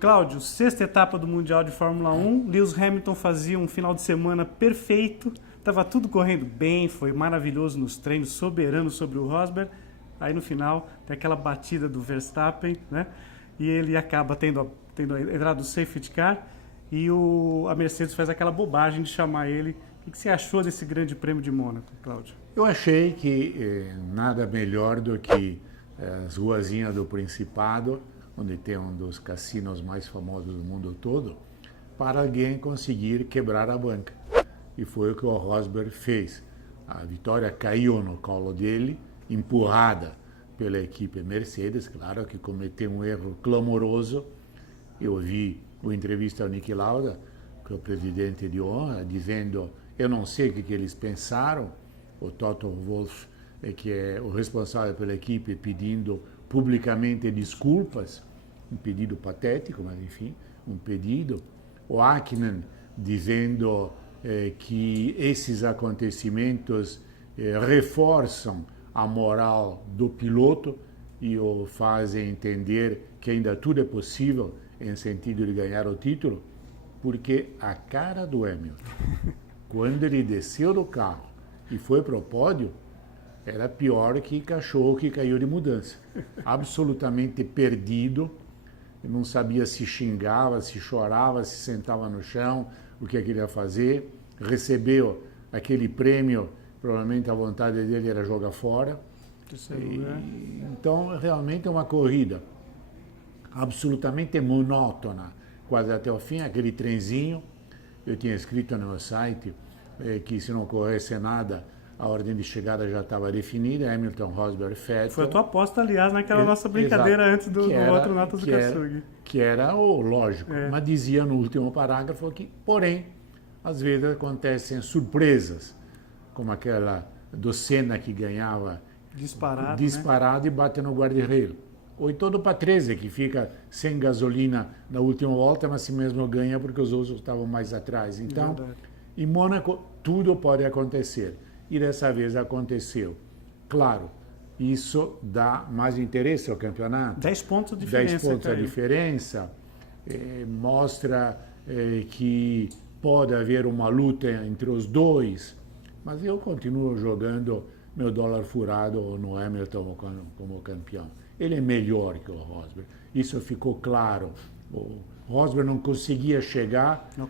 Cláudio, sexta etapa do Mundial de Fórmula 1, Lewis Hamilton fazia um final de semana perfeito, estava tudo correndo bem, foi maravilhoso nos treinos, soberano sobre o Rosberg, aí no final tem aquela batida do Verstappen, né? E ele acaba tendo a entrada do safety car e a Mercedes faz aquela bobagem de chamar ele. O que você achou desse grande prêmio de Mônaco, Cláudio? Eu achei que nada melhor do que as ruazinhas do Principado, onde tem um dos cassinos mais famosos do mundo todo, para alguém conseguir quebrar a banca. E foi o que o Rosberg fez. A vitória caiu no colo dele, empurrada pela equipe Mercedes, claro que cometeu um erro clamoroso. Eu vi a entrevista ao Niki Lauda, que é o presidente de honra, dizendo: eu não sei o que eles pensaram. O Toto Wolff, que é o responsável pela equipe, pedindo publicamente desculpas, um pedido patético, mas enfim, um pedido. O Hakkinen dizendo que esses acontecimentos reforçam a moral do piloto e o fazem entender que ainda tudo é possível em sentido de ganhar o título, porque a cara do Hamilton, quando ele desceu do carro e foi para o pódio, era pior que cachorro que caiu de mudança. Absolutamente perdido, não sabia se xingava, se chorava, se sentava no chão, o que ele ia fazer. Recebeu aquele prêmio, provavelmente a vontade dele era jogar fora. Então, realmente é uma corrida absolutamente monótona, quase até o fim, aquele trenzinho. Eu tinha escrito no meu site que se não ocorresse nada, a ordem de chegada já estava definida, Hamilton, Rosberg, Vettel. Foi a tua aposta, aliás, naquela nossa brincadeira antes do outro Notas do Katsug. Que era o lógico, mas dizia no último parágrafo que, porém, às vezes acontecem surpresas, como aquela do Senna que ganhava disparado, né? E bate no guarda-reio. Ou então do Patrese, que fica sem gasolina na última volta, mas si mesmo ganha porque os outros estavam mais atrás. Então, em Mônaco, tudo pode acontecer. E dessa vez aconteceu. Claro, isso dá mais interesse ao campeonato. 10 pontos de diferença. 10 pontos a diferença. Mostra que pode haver uma luta entre os dois. Mas eu continuo jogando meu dólar furado no Hamilton como campeão. Ele é melhor que o Rosberg. Isso ficou claro. O Rosberg não conseguia chegar, não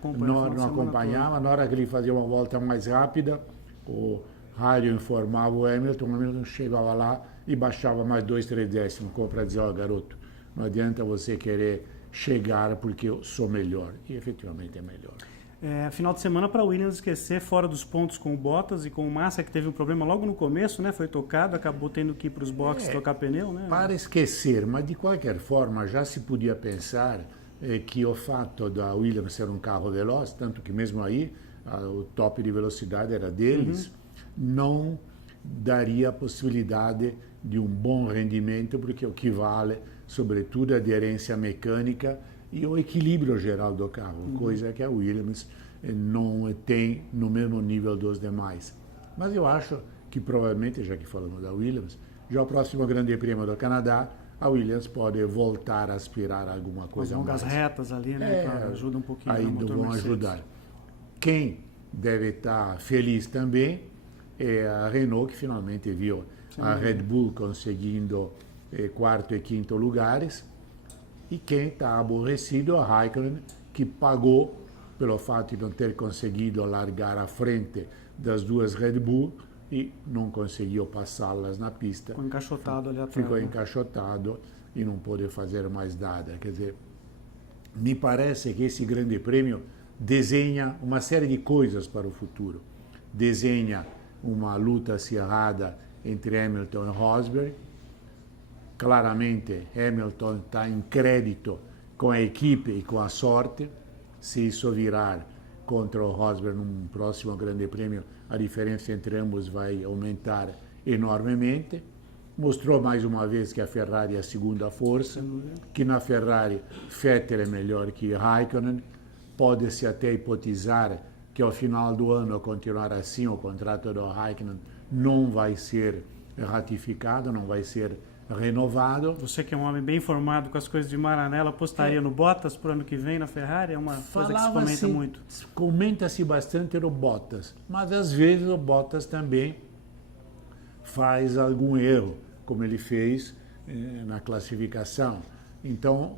acompanhava. Na hora que ele fazia uma volta mais rápida, o rádio informava o Hamilton chegava lá e baixava mais 2, 3 décimos, como para dizer: ó, garoto, não adianta você querer chegar porque eu sou melhor. E efetivamente é melhor. Final de semana para o Williams esquecer, fora dos pontos com o Bottas e com o Massa, que teve um problema logo no começo, né? Foi tocado, acabou tendo que ir para os boxes trocar pneu, né? Para esquecer, mas de qualquer forma já se podia pensar que o fato da Williams ser um carro veloz, tanto que mesmo aí o top de velocidade era deles, não daria a possibilidade de um bom rendimento, porque o que vale, sobretudo, é a aderência mecânica e o equilíbrio geral do carro, coisa que a Williams não tem no mesmo nível dos demais. Mas eu acho que provavelmente, já que falamos da Williams, já o próximo Grande Prêmio do Canadá, a Williams pode voltar a aspirar a alguma coisa mais. As longas retas ali, né? Ajuda um pouquinho. Ainda vão ajudar. Quem deve estar feliz também é a Renault, que finalmente viu a Red Bull conseguindo quarto e quinto lugares. E quem está aborrecido é o Raikkonen, que pagou pelo fato de não ter conseguido largar à frente das duas Red Bull e não conseguiu passá-las na pista. Ficou encaixotado ali atrás. Ficou encaixotado e não pôde fazer mais nada. Quer dizer, me parece que esse Grande Prêmio desenha uma série de coisas para o futuro. Desenha uma luta acirrada entre Hamilton e Rosberg. Claramente, Hamilton está em crédito com a equipe e com a sorte. Se isso virar contra o Rosberg num próximo Grande Prêmio, a diferença entre ambos vai aumentar enormemente. Mostrou mais uma vez que a Ferrari é a segunda força, que na Ferrari Vettel é melhor que Raikkonen. Pode-se até hipotizar que ao final do ano, ao continuar assim, o contrato do Raikkonen não vai ser ratificado, não vai ser renovado. Você que é um homem bem informado com as coisas de Maranello, apostaria no Bottas para o ano que vem na Ferrari? É uma coisa que se comenta muito. Comenta-se bastante no Bottas, mas às vezes o Bottas também faz algum erro, como ele fez na classificação. Então,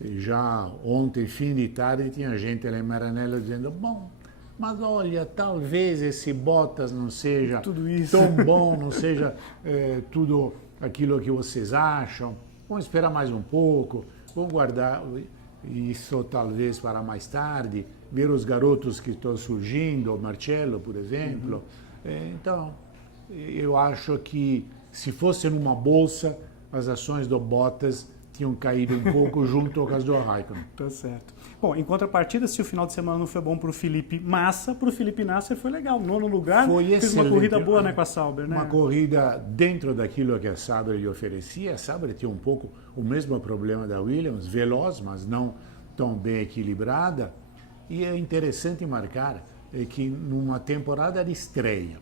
já ontem, fim de tarde, tinha gente lá em Maranello dizendo, bom, mas olha, talvez esse Bottas não seja tão bom, não seja tudo aquilo que vocês acham. Vamos esperar mais um pouco, vamos guardar isso talvez para mais tarde, ver os garotos que estão surgindo, o Marcello, por exemplo. Então, eu acho que se fosse numa bolsa, as ações do Bottas tinham caído um pouco junto ao caso do Raikkonen. Tá certo. Bom, em contrapartida, se o final de semana não foi bom para o Felipe Massa, para o Felipe Nasser foi legal. Nono lugar, fez uma corrida boa, né, com a Sauber, né? Uma corrida dentro daquilo que a Sauber lhe oferecia. A Sauber tinha um pouco o mesmo problema da Williams, veloz, mas não tão bem equilibrada. E é interessante marcar que numa temporada de estreia,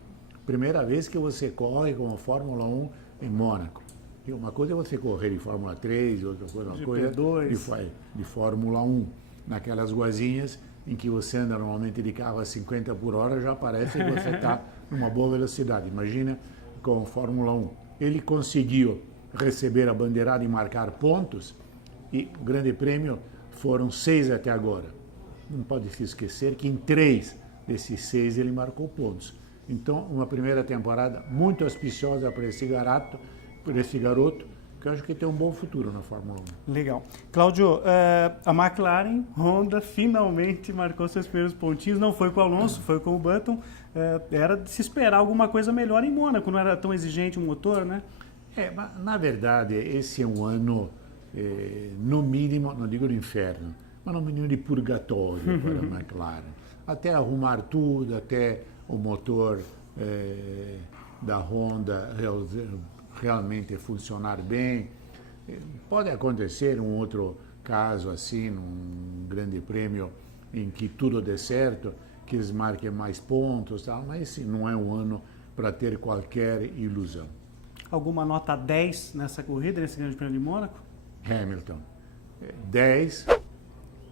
primeira vez que você corre com a Fórmula 1 em Mônaco. E uma coisa é você correr de Fórmula 3, outra coisa, uma coisa de Fórmula 1. Naquelas ruazinhas em que você anda normalmente de carro a 50 por hora, já parece que você está numa boa velocidade. Imagina com a Fórmula 1. Ele conseguiu receber a bandeirada e marcar pontos, e o Grande Prêmio foram 6 até agora. Não pode se esquecer que em 3 desses 6 ele marcou pontos. Então, uma primeira temporada muito auspiciosa para esse garoto, que eu acho que tem um bom futuro na Fórmula 1. Legal. Cláudio, a McLaren, Honda, finalmente marcou seus primeiros pontinhos. Não foi com o Alonso, foi com o Button. Era de se esperar alguma coisa melhor em Mônaco, não era tão exigente o motor, né? Na verdade, esse é um ano, no mínimo, não digo de inferno, mas no mínimo de purgatório para a McLaren. Até arrumar tudo, até o motor da Honda realmente funcionar bem. Pode acontecer um outro caso assim, num grande prêmio em que tudo dê certo, que eles marquem mais pontos, tal, mas esse não é um ano para ter qualquer ilusão. Alguma nota 10 nessa corrida, nesse grande prêmio de Mônaco? Hamilton, 10,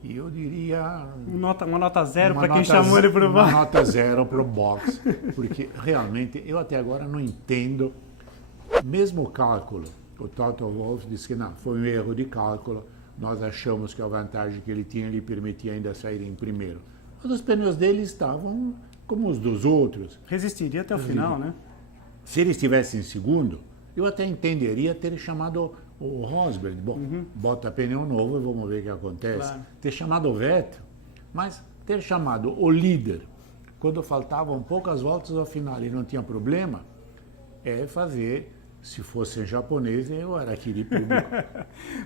e eu diria... Uma nota 0 para quem chamou ele para o box. Uma nota 0 para o box, porque realmente eu até agora não entendo. Mesmo o cálculo, o Toto Wolff disse que não, foi um erro de cálculo, nós achamos que a vantagem que ele tinha lhe permitia ainda sair em primeiro. Mas os pneus dele estavam como os dos outros. Resistiria até o final, né? Se ele estivesse em segundo, eu até entenderia ter chamado o Rosberg. Bom, bota pneu novo e vamos ver o que acontece. Claro. Ter chamado o Vettel, mas ter chamado o líder, quando faltavam poucas voltas ao final e não tinha problema, é fazer... Se fosse japonês, eu era aquele público.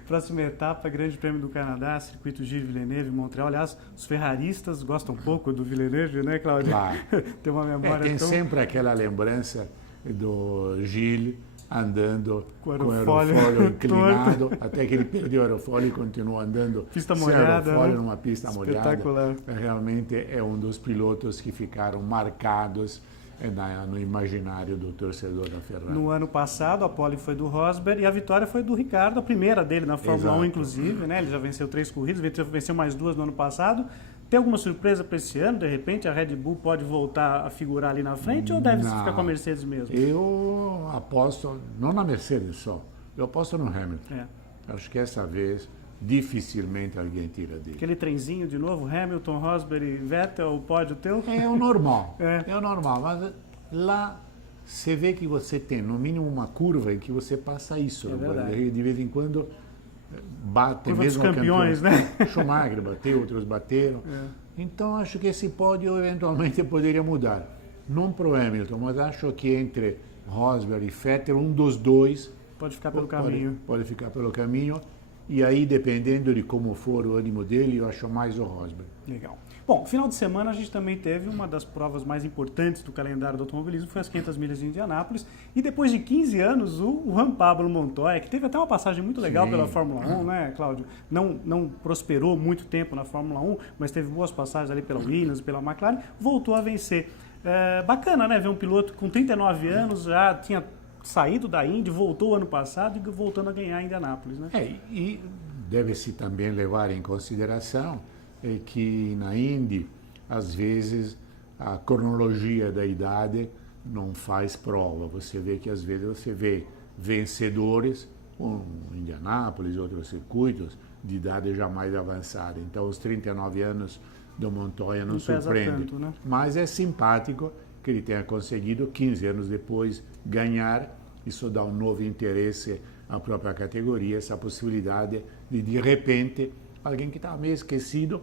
Próxima etapa, Grande Prêmio do Canadá, Circuito Gilles Villeneuve, Montreal. Aliás, os ferraristas gostam um pouco do Villeneuve, né, Cláudio? Claro. Tem uma memória tem sempre aquela lembrança do Gilles andando com o aerofólio inclinado, até que ele perdeu o aerofólio e continuou andando pista sem molhada, aerofólio, né? numa pista molhada. Espetacular. Realmente é um dos pilotos que ficaram marcados no imaginário do torcedor da Ferrari. No ano passado, a pole foi do Rosberg e a vitória foi do Ricciardo, a primeira dele na Fórmula 1, inclusive, né? Ele já venceu 3 corridas, venceu mais 2 no ano passado. Tem alguma surpresa para esse ano? De repente, a Red Bull pode voltar a figurar ali na frente ou deve ficar com a Mercedes mesmo? Eu aposto, não na Mercedes só, eu aposto no Hamilton. Acho que essa vez dificilmente alguém tira dele. Aquele trenzinho de novo, Hamilton, Rosberg e Vettel, o pódio teu? É o normal, é o normal, mas lá você vê que você tem no mínimo uma curva em que você passa isso. De vez em quando bate curva mesmo dos campeões, né? Schumacher bateu, outros bateram. Então acho que esse pódio eventualmente poderia mudar. Não pro Hamilton, mas acho que entre Rosberg e Vettel, um dos dois pode ficar pelo caminho. Pode ficar pelo caminho. E aí, dependendo de como for o ânimo dele, eu acho mais o Rosberg. Legal. Bom, final de semana a gente também teve uma das provas mais importantes do calendário do automobilismo, foi as 500 milhas de Indianápolis. E depois de 15 anos, o Juan Pablo Montoya, que teve até uma passagem muito legal pela Fórmula 1, né, Cláudio? Não prosperou muito tempo na Fórmula 1, mas teve boas passagens ali pela Williams, pela McLaren, voltou a vencer. Bacana, né, ver um piloto com 39 anos, já tinha saído da Indy, voltou ano passado e voltando a ganhar em Indianápolis, né? E deve-se também levar em consideração que na Indy, às vezes, a cronologia da idade não faz prova. Você vê que às vezes você vê vencedores, um Indianápolis e outros circuitos, de idade já mais avançada. Então, os 39 anos do Montoya não surpreende. Tanto, né? Mas é simpático que ele tenha conseguido, 15 anos depois, ganhar. Isso dá um novo interesse à própria categoria, essa possibilidade de repente, alguém que estava meio esquecido,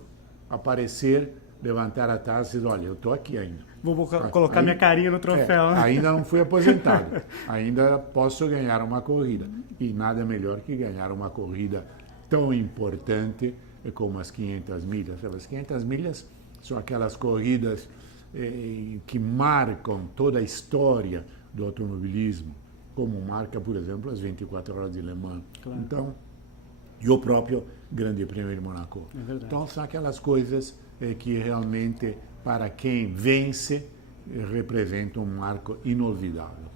aparecer, levantar a taça e dizer, olha, eu estou aqui ainda. Vou colocar minha carinha no troféu. Né? Ainda não fui aposentado, ainda posso ganhar uma corrida. E nada melhor que ganhar uma corrida tão importante como as 500 milhas. As 500 milhas são aquelas corridas que marcam toda a história do automobilismo, como marca, por exemplo, as 24 horas de Le Mans. Claro. Então, e o próprio Grande Prêmio de Monaco. Então, são aquelas coisas que realmente, para quem vence, representam um marco inolvidável.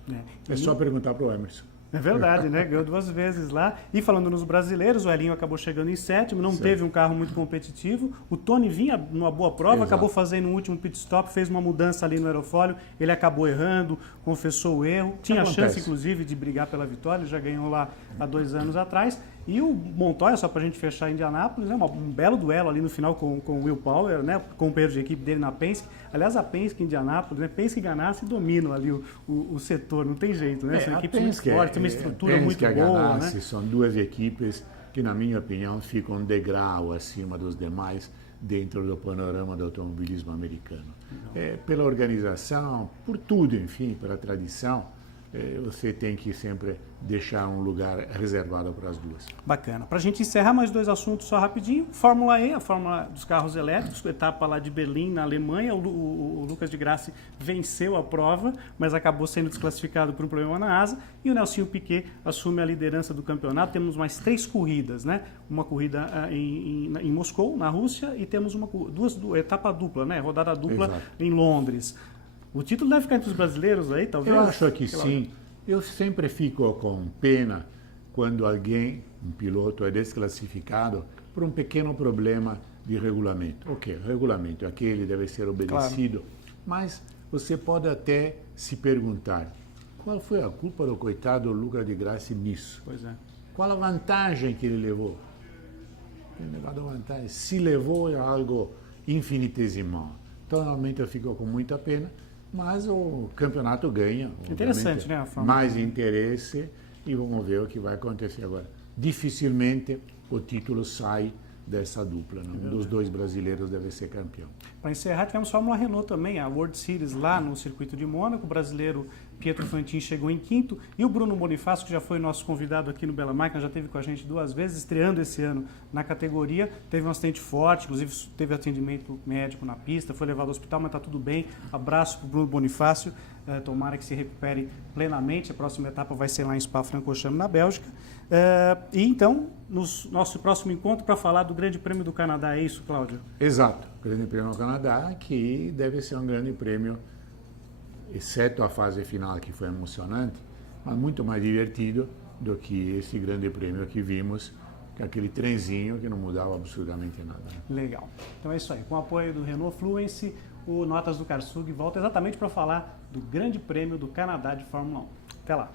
É só perguntar para o Emerson. É verdade, né? Ganhou 2 vezes lá. E falando nos brasileiros, o Elinho acabou chegando em 7º, não teve um carro muito competitivo. O Tony vinha numa boa prova, Exato. Acabou fazendo um último pit stop, fez uma mudança ali no aerofólio, ele acabou errando, confessou o erro. Tinha chance, inclusive, de brigar pela vitória, ele já ganhou lá há 2 anos atrás. E o Montoya, só para a gente fechar em Indianápolis, né, um belo duelo ali no final com o Will Power, né, companheiro de equipe dele na Penske. Aliás, a Penske em Indianápolis, né, Penske e Ganassi dominam ali o setor, não tem jeito, né? São equipes muito fortes, tem uma estrutura muito boa. Ganassi, né? São 2 equipes que, na minha opinião, ficam um degrau acima dos demais dentro do panorama do automobilismo americano. Pela organização, por tudo, enfim, pela tradição, você tem que sempre deixar um lugar reservado para as duas. Bacana. Para a gente encerrar, mais 2 assuntos só rapidinho. Fórmula E, a Fórmula dos carros elétricos, etapa lá de Berlim, na Alemanha. O Lucas de Grassi venceu a prova, mas acabou sendo desclassificado por um problema na asa. E o Nelsinho Piquet assume a liderança do campeonato. Temos mais 3 corridas, né? Uma corrida em Moscou, na Rússia, e temos etapa dupla, né? Rodada dupla. Exato. Em Londres. O título deve ficar entre os brasileiros aí, talvez? Eu acho que sim. Eu sempre fico com pena quando alguém, um piloto, é desclassificado por um pequeno problema de regulamento. Ok, o regulamento aquele deve ser obedecido, claro. Mas você pode até se perguntar, qual foi a culpa do coitado Lucas de Grassi nisso? Pois é. Qual a vantagem que ele levou? Ele levou vantagem. Se levou é algo infinitesimal. Então, realmente, eu fico com muita pena. Mas o campeonato ganha. Interessante, né? Mais interesse e vamos ver o que vai acontecer agora. Dificilmente o título sai dessa dupla. Não? Um dos 2 brasileiros deve ser campeão. Para encerrar, tivemos Fórmula Renault também, a World Series lá no circuito de Mônaco. O brasileiro Pietro Fantin chegou em 5º. E o Bruno Bonifácio, que já foi nosso convidado aqui no Bela Máquina, já esteve com a gente 2 vezes, estreando esse ano na categoria. Teve um acidente forte, inclusive teve atendimento médico na pista, foi levado ao hospital, mas está tudo bem. Abraço para o Bruno Bonifácio. Tomara que se recupere plenamente. A próxima etapa vai ser lá em Spa-Francorchamps, na Bélgica. E então, no nosso próximo encontro, para falar do Grande Prêmio do Canadá, é isso, Cláudio? Exato, o Grande Prêmio do Canadá, que deve ser um grande prêmio, exceto a fase final, que foi emocionante, mas muito mais divertido do que esse Grande Prêmio que vimos, com aquele trenzinho que não mudava absolutamente nada. Legal. Então é isso aí. Com o apoio do Renault Fluence, o Notas do Karsug volta exatamente para falar do Grande Prêmio do Canadá de Fórmula 1. Até lá.